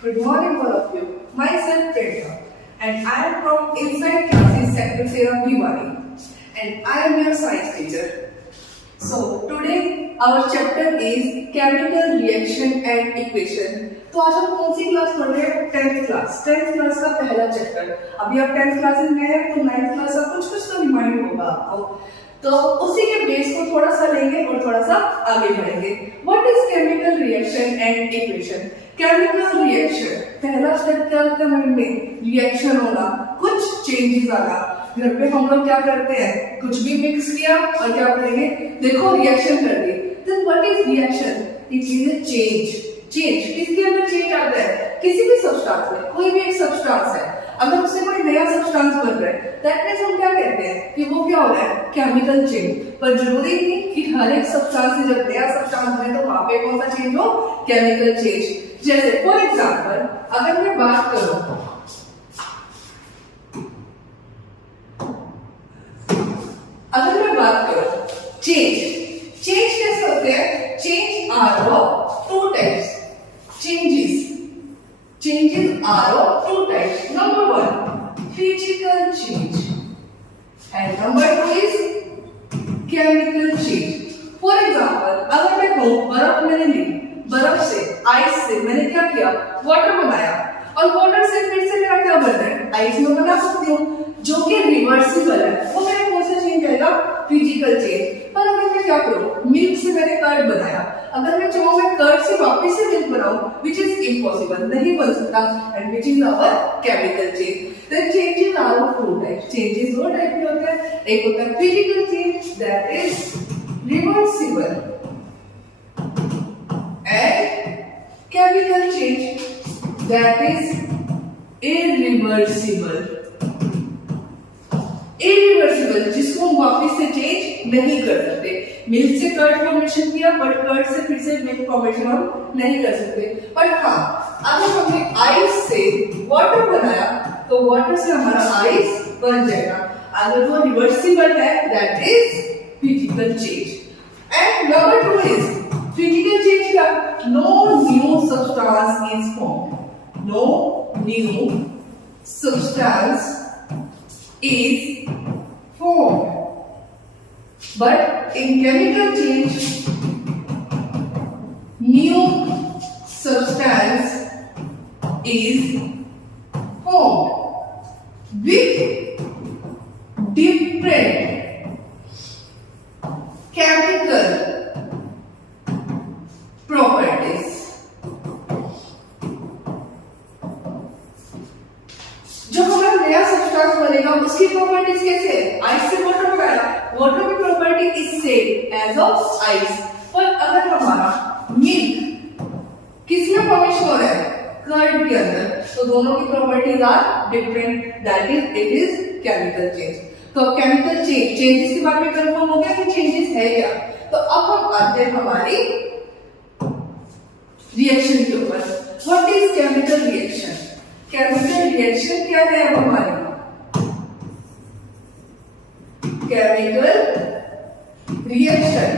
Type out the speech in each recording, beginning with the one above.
Good morning, all of you. Myself Priyanka, and I am from Inside Classes Sector Sarah Bhiwani, and I am your science teacher. So today our chapter is chemical reaction and equation. तो आज हम कौन सी class पढ़ रहे हैं? 10th class. 10th class का पहला chapter. अभी आप 10th क्लासेस में हैं तो 9th क्लास का कुछ कुछ तो रिमाइंड होगा आपको। तो उसी के बेस को थोड़ा सा लेंगे और थोड़ा सा आगे बढ़ेंगे। What is chemical reaction and equation? Chemical reaction पहला स्टेप क्या होता है हमारे में? रिएक्शन होना, कुछ चेंजेस आना। घर पे हम लोग क्या करते हैं? कुछ भी मिक्स किया और क्या करेंगे? देखो रिएक्शन कर दी। Then what is reaction? It is a change. Change किसके अंदर चेंज आता है? किसी भी सब्सटेंस में, कोई भी एक सब्सटेंस है, अगर उससे कोई नया सब्सटेंस बन रहा है, दैट मींस हम क्या कहते हैं कि वो क्या हो रहा है? Chemical change. पर जरूरी नहीं कि हर एक सब्सटेंस से जब नया सब्सटेंस बने तो वहां पे कौन सा चेंज हो? Chemical change. जैसे फॉर एग्जांपल अगर मैं बात करूं, चेंज कैसे होते हैं? Change are of two types. Changes are of two types. Number 1 physical change and number 2 is chemical change. For example अगर मैं कहूं बर्फ मैंने ली, बर्फ से आइस से मैंने क्या किया? वाटर बनाया, और वाटर से फिर से मेरा क्या बन रहा है? आइस में बना सकती हूँ, जो कि रिवर्सिबल है। वो मेरा कौन सा चेंज आएगा? Physical change. पर अगर मैं क्या करूं, मिल्क से मैंने कर्ड बनाया, अगर मैं चाहूं मैं कर्ड से वापस से मिल्क बनाऊं, which is impossible, नहीं बन सकता, and which is our chemical change. The changes are of two types. Changes दो टाइप के होते हैं, एक होता है physical change that is reversible and chemical change that is irreversible. Irreversible जिसको हम वापस से चेंज नहीं कर सकते। मिल्क से कर्ड फॉर्मेशन किया, बट कर्ड से फिर से मिल्क फॉर्मेशन हम नहीं कर सकते। बट हाँ, अगर हमने आइस से वाटर बनाया तो वाटर से हमारा आइस बन जाएगा। अगर वो रिवर्सिबल है that is physical change. And number 2 is physical change क्या? No new substance is formed. No new substance is formed, but in chemical change new substance is formed with different chemical properties. जो हमारा नया substance बनेगा उसकी properties कैसे है? Ice से water बनाया, वाटर की property is same as of ice. पर अगर हमारा मिल्क किसमें फॉर्मेशन हो रहा है? कर्ड के अंदर, तो दोनों की properties are different, that is it is chemical change. तो केमिकल चेंजेस के बारे में कंफर्म हो गया कि चेंजेस है क्या। तो अब हम आते हैं हमारी रिएक्शन के ऊपर। What is chemical reaction? Chemical reaction क्या है अब हमारी? Chemical reaction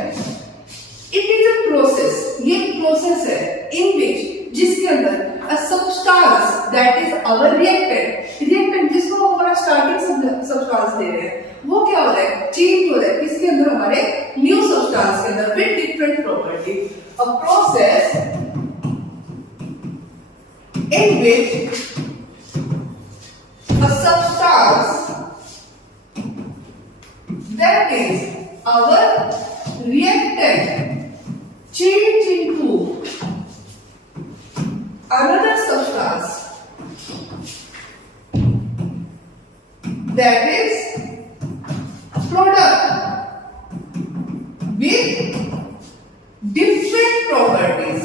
it is a process. ये प्रोसेस है इन विच जिसके अंदर a substance that is our reactant जिसको हम हमारा स्टार्टिंग सब्सटेंस दे रहे हैं, वो क्या हो रहा है? चेंज हो रहा है। किसके अंदर? हमारे न्यू सब्सटेंस के अंदर with different property. A process in which a substance that is our reactant change into another substance that is product with different properties.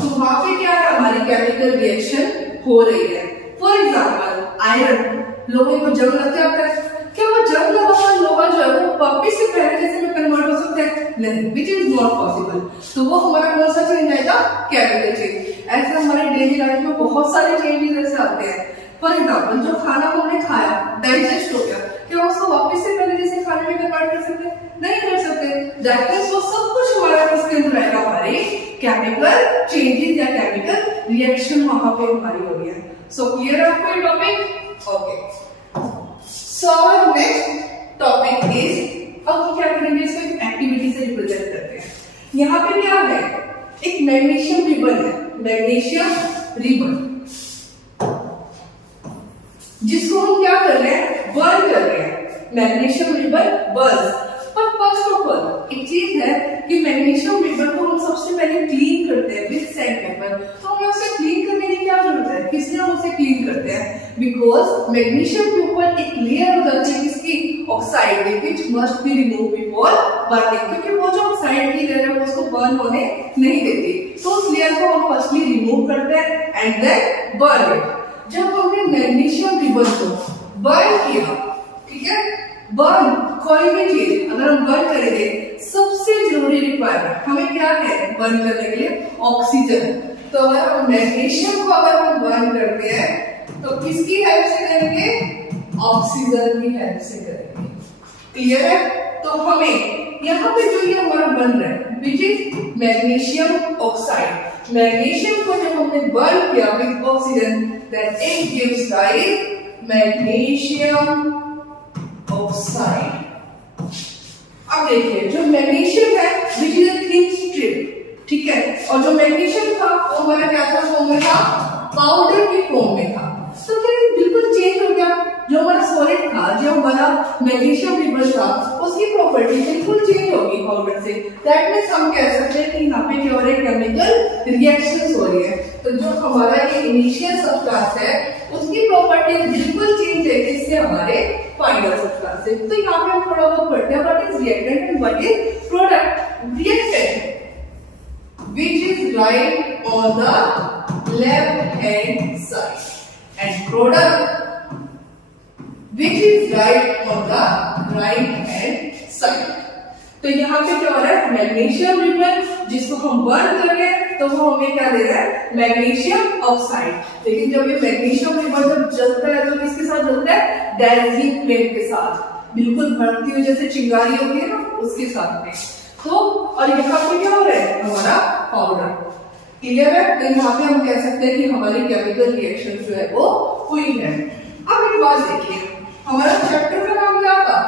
तो वहां पे क्या है? हमारी केमिकल रिएक्शन हो रही है। फॉर एग्जांपल आयरन, लोहे को जंग लग जाता है, क्या वो जंग लगा हुआ लोहा जो है वो वापस से पहले जैसे में कन्वर्ट हो सकता है? नहीं, विच इज नॉट पॉसिबल। तो वो हमारा कौन सा चेंज आएगा? Chemical change. ऐसे हमारे डेली लाइफ में बहुत सारे चेंजेस ऐसे आते हैं। फॉर एग्जाम्पल जो खाना हमने खाया डाइजेस्ट हो गया, क्या उसको वापस से पहले जैसे खाने में कन्वर्ट कर सकते? नहीं कर सकते। दैट मींस वो सब कुछ हमारा इसके अंदर आएगा केमिकल चेंजेस या केमिकल रिएक्शन वहां पे हमारी हो रही है। सो क्लियर आपको ये topic? Okay, so next topic is, अब हम क्या करेंगे, इसको एक एक्टिविटी से रिप्रेजेंट करते हैं। यहाँ पे क्या है, एक मैग्नीशियम रिबन है, मैग्नीशियम रिबन, जिसको हम क्या कर रहे हैं, बर्न कर रहे हैं। Magnesium ribbon burn. पर फर्स्ट ऑफ ऑल एक चीज है कि मैग्नीशियम रिबन को हम सबसे पहले क्लीन करते हैं विद सैंड पेपर। तो हमें उसे क्लीन करने की क्या जरूरत है, किस लिए हम उसे क्लीन करते हैं? बिकॉज मैग्नीशियम के ऊपर एक लेयर हो जाती है किसकी, ऑक्साइड की, which must be remove before burning, क्योंकि वो जो ऑक्साइड की लेयर है वो उसको बर्न होने नहीं देती। तो उस लेयर को हम फर्स्टली रिमूव करते हैं एंड देन बर्न इट। जब हमने मैग्नीशियम रिबन को बर्न किया, ठीक है, बर्न कोई भी चीज अगर हम बर्न करेंगे, सबसे जरूरी रिक्वायरमेंट हमें क्या है बर्न करने के लिए, ऑक्सीजन। तो अगर हम मैग्नीशियम को अगर हम बर्न करते हैं तो किसकी हेल्प से करेंगे, ऑक्सीजन की हेल्प से करेंगे। क्लियर है? तो हमें यहाँ पे जो ये हमारा बन रहा है which is magnesium oxide, magnesium को जब हमने बर्न किया with oxygen, then it gives rise magnesium oxide. अब देखिए, जो मैग्नीशियम है which is a thin strip, ठीक है, और जो मैग्नीशियम था वो हमारा क्या था, फॉर्म में था, पाउडर की फॉर्म में था। तो क्या ये बिल्कुल चेंज हो गया, जो हमारा सॉलिड था, जो हमारा मैग्नीशियम रिबन था, उसकी प्रॉपर्टी बिल्कुल चेंज होगी पाउडर से। दैट मींस हम कह सकते हैं कि यहाँ पे क्या हो रहा है, केमिकल रिएक्शंस हो रही है। तो जो हमारा ये इनिशियल सब्सटेंस है उसकी प्रॉपर्टी बिल्कुल चेंज है इससे हमारे फाइनल सब्सटेंस से। तो यहाँ पे हम थोड़ा बहुत पढ़ते हैं what is reactant and what is product. Reactant which is right on the left hand side and product which is right on the right hand side। तो यहाँ पे क्या हो रहा है, मैग्नीशियम रिबन जिसको हम बर्न कर रहे हैं तो वो हमें क्या दे रहा है, मैग्नीशियम ऑक्साइड। लेकिन जब ये मैग्नीशियम रिबन जब जलता है तो किसके साथ जलता है, डायजिंग फ्लेम के साथ, बिल्कुल भड़कती हुई जैसे चिंगारी होती है ना उसके साथ में। तो और यहाँ पे क्या हो रहा है, हमारा पाउडर। क्लियर है? तो यहाँ पे हम कह सकते हैं कि हमारी केमिकल रिएक्शन जो है वो हुई है। अब एक बात देखिए, हमारा चैप्टर का नाम क्या था,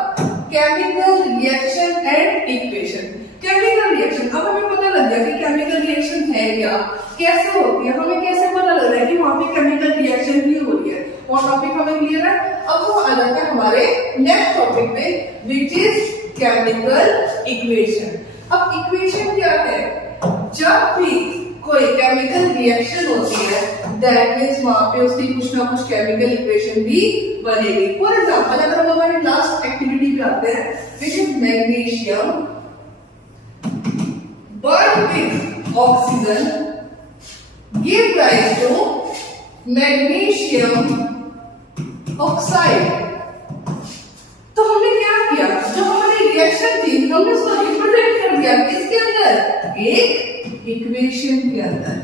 chemical reaction and equation. Chemical reaction, अब हमें पता लग गया कि केमिकल रिएक्शन है क्या, कैसे होती है, हमें कैसे पता लग रहा है कि वहां पे केमिकल रिएक्शन भी हो रही है। वो टॉपिक हमें क्लियर है। अब वो आ जाता है हमारे नेक्स्ट टॉपिक पे विच इज केमिकल इक्वेशन। अब इक्वेशन क्या है, जब भी कोई केमिकल रिएक्शन होती है दैट मींस वहां पे उसकी कुछ ना कुछ केमिकल इक्वेशन भी बनेगी। फॉर एग्जांपल अगर हम हमारी लास्ट एक्टिविटी पे आते हैं विच is magnesium burn with oxygen give rise to magnesium oxide. तो हमने क्या किया, जो हमारी रिएक्शन थी हमने उसको रिप्रेजेंट कर दिया किसके अंदर, एक इक्वेशन के अंदर।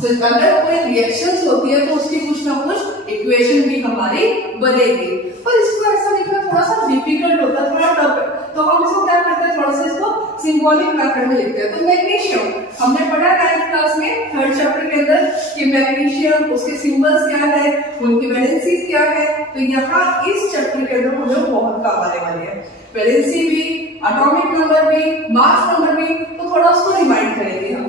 तो अगर कोई रिएक्शंस होती है तो उसकी कुछ ना कुछ इक्वेशन भी हमारी बनेगी। पर इसको ऐसा लिखना थोड़ा सा डिफिकल्ट होता है, थोड़ा टफ है, तो हम इसको क्या करते हैं, थोड़ा सा इसको सिंबॉलिक मेथड में लिखते हैं। तो मैग्नीशियम हमने पढ़ा 9th क्लास में 3rd चैप्टर के अंदर कि मैग्नीशियम उसके सिंबल्स क्या है, उनकी वैलेंसीज क्या है। तो यहाँ इस चैप्टर के अंदर हमें बहुत काम आने वाली है, वैलेंसी भी, एटॉमिक नंबर भी, मास नंबर भी, तो थोड़ा उसको रिमाइंड करेंगे हम।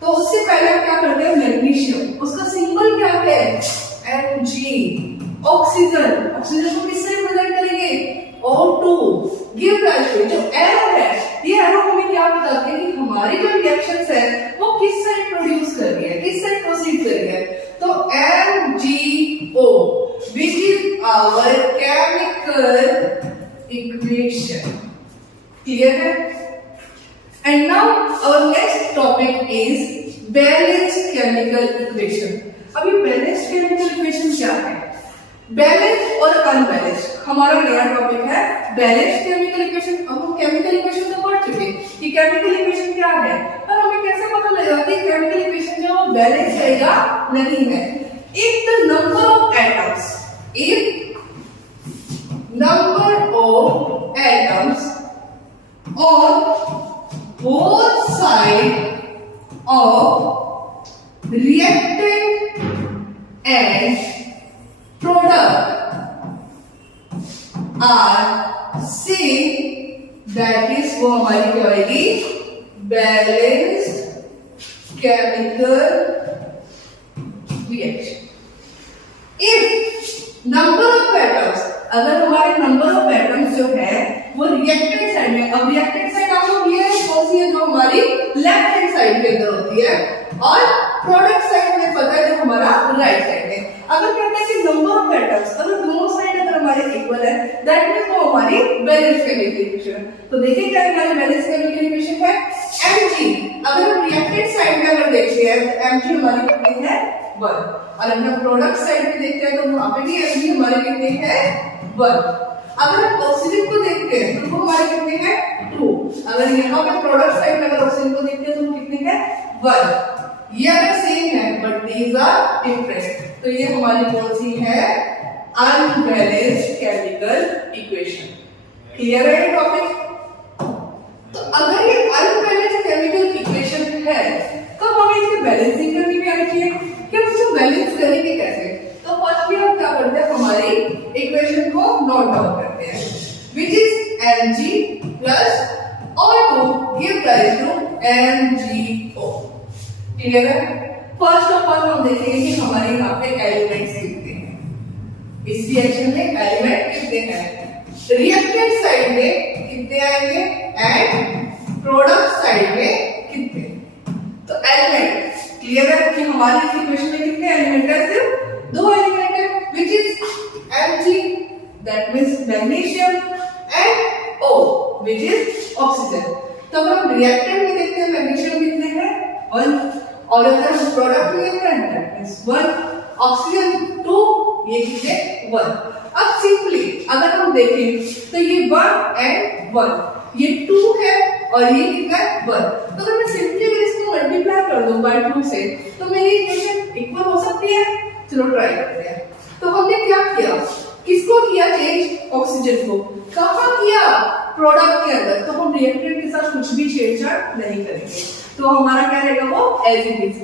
तो उससे पहले हम क्या करते हैं, मैग्नीशियम उसका सिंबल क्या है, Mg। ऑक्सीजन, ऑक्सीजन को किससे रिप्रेजेंट करेंगे, O2। गिव राइज टू, जो एरो है ये एरो हमें क्या बताते हैं कि हमारी जो रिएक्शंस है वो किस साइड प्रोड्यूस कर रही है, किस साइड प्रोसीड कर रही है। तो MgO which is our chemical equation। Clear है? And now our next topic is balanced chemical equation। अभी balanced chemical equation क्या है, बैलेंस और अनबैलेंस्ड हमारा नया टॉपिक है, बैलेंस्ड केमिकल इक्वेशन। अब हम केमिकल इक्वेशन तो पढ़ चुके कि केमिकल इक्वेशन क्या है, पर हमें कैसे पता लगेगा कि केमिकल इक्वेशन जो बैलेंस है या नहीं है। If the number of atoms, if number of atoms on both sides of reactant and product are same, that is वो हमारी क्या होगी, balanced chemical reaction. If number of atoms, अगर हमारे नंबर ऑफ एटम्स जो है वो रिएक्टेंट साइड में, अब रिएक्टेंट साइड आपको क्लियर है कौन सी है, जो हमारी लेफ्ट हैंड साइड के अंदर होती है, और प्रोडक्ट साइड में पता है जो हमारा राइट साइड है। अगर कहते हैं कि नंबर ऑफ एटम्स अगर दोनों साइड अगर हमारे इक्वल है, दैट मींस वो हमारी बैलेंस केमिकल इक्वेशन। तो देखिए क्या हमारी बैलेंस केमिकल इक्वेशन है, Mg। अगर हम रिएक्टेंट साइड में अगर देखते हैं तो Mg हमारी कितनी है, 1, और अगर हम प्रोडक्ट साइड में देखते हैं तो वहां पे भी Mg हमारे कितने हैं, 1। अगर हम ऑक्सीजन को देखते हैं तो वो हमारे कितने हैं, 2। अगर यहाँ पे प्रोडक्ट साइड में अगर ऑक्सीजन को देखते हैं तो वो कितने हैं, 1। ये अगर सेम है बट दीज आर डिफरेंट, तो ये हमारी कौन सी है, अनबैलेंस्ड केमिकल इक्वेशन। क्लियर है टॉपिक? तो अगर ये अनबैलेंस्ड केमिकल इक्वेशन है तो हमें इसकी बैलेंसिंग करनी भी आनी चाहिए कि हम इसको बैलेंस करेंगे कैसे। तो फर्स्ट भी हम क्या करते हैं, हमारी इक्वेशन को नोट डाउन करते हैं, which is Mg plus O2 give rise to MgO। Clear है? फर्स्ट ऑफ ऑल हम देखेंगे कि हमारे यहाँ पे एलिमेंट्स कितने हैं, इस रिएक्शन में एलिमेंट कितने हैं, रिएक्टेंट साइड में कितने आएंगे एंड प्रोडक्ट साइड में कितने। तो एलिमेंट क्लियर है कि हमारी इस इक्वेशन में कितने एलिमेंट है, सिर्फ 2 एलिमेंट है, which is Mg that means magnesium and O which is oxygen। तो अगर हम रिएक्टेंट में देखते हैं मैग्नीशियम कितने हैं, 1, और अगर हम प्रोडक्ट में देखते हैं that means 1, ऑक्सीजन 2, ये कितने 1। अब सिंपली अगर हम देखें तो ये 1 and 1, ये 2 है और ये कितना है 1। तो अगर मैं सिंपली अगर इसको मल्टीप्लाई कर दूं बाय 2 से तो मेरी इक्वेशन इक्वल हो सकती है। चलो ट्राई करते हैं। तो हमने क्या किया, किसको किया चेंज, ऑक्सीजन को। कहाँ किया, प्रोडक्ट के अंदर। तो हम रिएक्टेंट के साथ कुछ भी छेड़छाड़ नहीं करेंगे, तो हमारा क्या रहेगा वो as it is.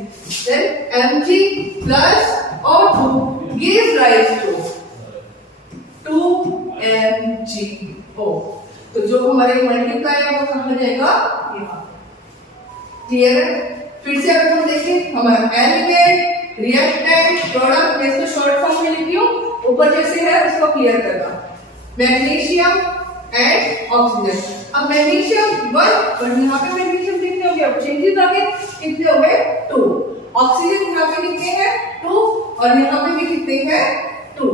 Then Mg plus O2 gives rise to 2MgO। तो जो हमारे मल्टीप्लाई है वो कहाँ जाएगा, यहाँ। क्लियर है? फिर से अगर हम देखें हमारा एलिमेंट, रिएक्टेंट, प्रोडक्ट, मैं इसको शॉर्ट फॉर्म में लिखी हूँ, ऊपर जैसे है उसको क्लियर करना, मैग्नीशियम एंड ऑक्सीजन। अब मैग्नीशियम 1, पर यहाँ पे मैग्नीशियम कितने हो गए, अब चेंजेस आ गए, कितने हो गए 2। ऑक्सीजन यहाँ पे कितने हैं 2, और यहाँ पे भी कितने हैं 2।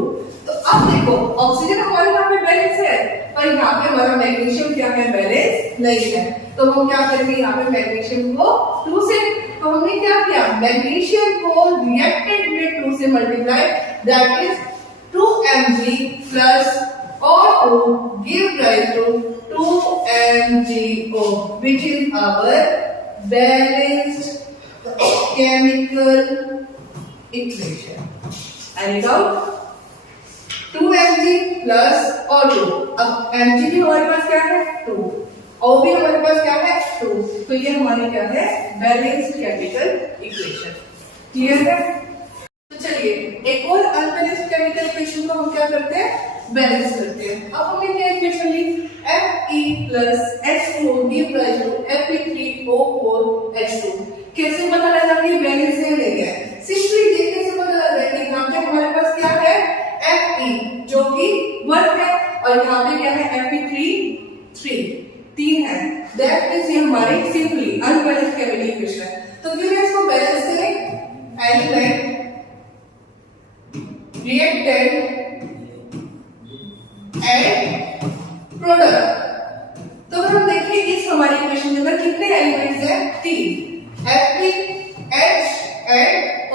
तो अब देखो ऑक्सीजन हमारे यहाँ पे बैलेंस है, पर यहाँ पे हमारा मैग्नीशियम क्या है, बैलेंस नहीं है। तो हम क्या करेंगे, यहाँ पे मैग्नीशियम को 2 से, तो हमने क्या किया, मैग्नीशियम को रिएक्टेंट में 2 से multiply, that is 2Mg plus O2 give rise to 2MgO which is our balanced chemical equation। Any doubt? 2Mg plus O2। अब Mg भी हमारे पास क्या है 2, O भी हमारे पास क्या है 2, तो ये हमारी क्या है, बैलेंस्ड केमिकल इक्वेशन। क्लियर है? तो चलिए एक और अनबैलेंस्ड केमिकल इक्वेशन को हम क्या करते हैं, बैलेंस करते हैं। अब हमने क्या equation Lee, Fe plus H2 give rise to Fe3O4H2। कैसे पता लगा कि बैलेंस है नहीं है, सिंपली देखने से पता लग रहा है कि यहाँ पे हमारे पास क्या है Fe जो कि 1 है, और यहाँ पे क्या है Fe3 है, दैट मींस ये हमारी सिंपली अनबैलेंस्ड केमिकल इक्वेशन है। तो क्यों इसको बैलेंस करें, एलिमेंट, रिएक्टेंट एंड प्रोडक्ट। तो अगर हम देखें इस हमारी इक्वेशन के अंदर कितने एलिमेंट्स हैं, 3, Fe, H and O।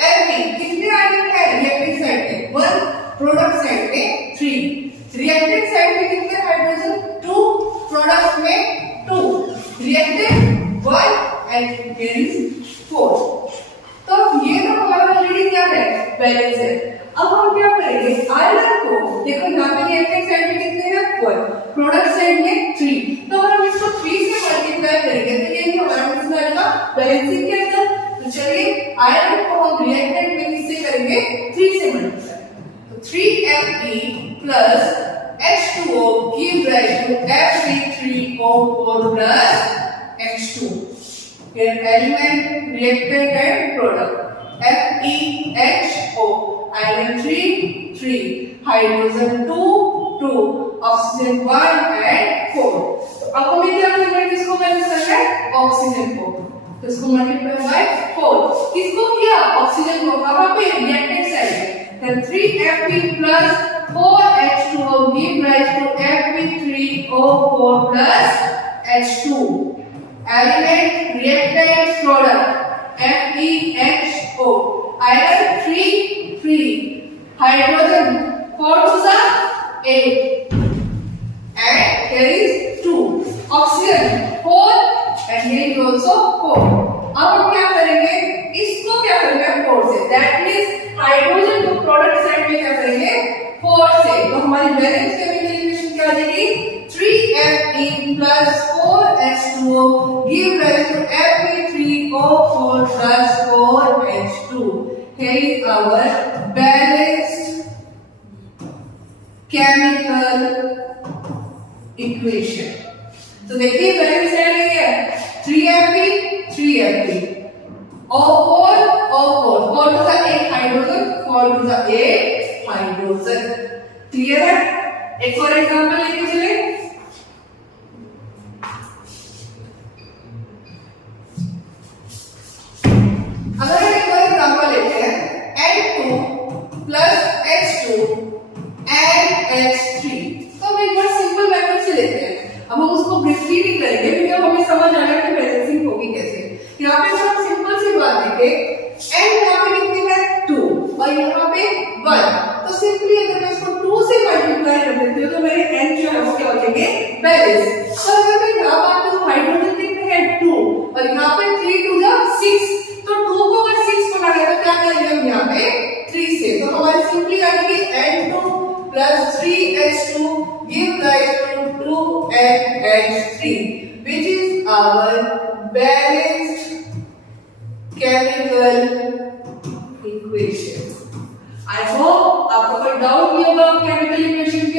Fe कितने आइटम है रिएक्टेंट साइड में 1, प्रोडक्ट साइड में 3। रिएक्टेंट साइड में कितने हाइड्रोजन 2, प्रोडक्ट में 2। Reactant 1 and here is 4। तो ये तो हमारा ऑलरेडी क्या है, बैलेंस है। अब हम क्या करेंगे, आयरन को देखो यहाँ पे रिएक्टेंट साइड में कितने हैं 1, प्रोडक्ट साइड में 3, तो अगर हम इसको 3 से मल्टीप्लाई करेंगे तो ये हमारा कितना आएगा, बैलेंसिंग के अंदर। तो चलिए आयरन को हम रिएक्टेंट में किससे करेंगे, 3 से मल्टीप्लाई। तो 3Fe plus H2O give rise to Fe3O4 plus H2. Here element, reactant and product. FeHO, iron 3, hydrogen 2, oxygen 1 and 4. तो अब हमें क्या करना है, किसको बैलेंस करना है, ऑक्सीजन को। तो इसको मल्टीप्लाई बाय 4, किसको किया, ऑक्सीजन को, कहां पे, रिएक्टेंट साइड पे। Then 3Fe plus 4H2O give rise to Fe3O4 plus H2. Element, reactant, product. FeHO, iron 3, hydrogen 4 to the 8, and here is 2. Oxygen 4 and here is also 4. अब हम क्या करेंगे, इसको क्या करेंगे 4 से, दैट मींस हाइड्रोजन को प्रोडक्ट साइड में क्या करेंगे 4 से। तो हमारी बैलेंस केमिकल इक्वेशन क्या आ जाएगी, 3Fe plus 4H2O give rise to Fe3O4 plus 4H2. Here is our balanced chemical equation. तो देखिए बैलेंस है 3Fe, O4, 4 to the 8 hydrogen, 4 to the 8 hydrogen. Clear है। एक और एग्जांपल लेके चले, अगर हम एक और एग्जांपल लेते हैं N2 plus H2 and H3, तो हम एक बार सिंपल मेथड से लेते हैं। अब हम उसको ब्रीफली भी करेंगे क्योंकि अब हमें समझ आ गया कि बैलेंसिंग होगी कैसे। यहाँ पे अगर हम सिंपल सी बात देखें, n यहाँ पे कितनी है 2 और यहाँ पे 1, तो सिंपली अगर मैं इसको 2 से मल्टीप्लाई कर देती हूँ तो मेरे n जो है वो क्या हो जाएंगे, बैलेंस। और अगर मैं यहाँ बात करूँ, हाइड्रोजन कितने हैं 2 और यहाँ पे 3 to the 6, तो 2 को अगर 6 बना गया तो क्या करेंगे हम यहाँ पे 3 से, तो हमारी सिंपली आ जाएगी N2 plus 3H2 give rise to 2NH3, which is our balanced chemical equation. I hope आपको कोई डाउट नहीं होगा केमिकल इक्वेशन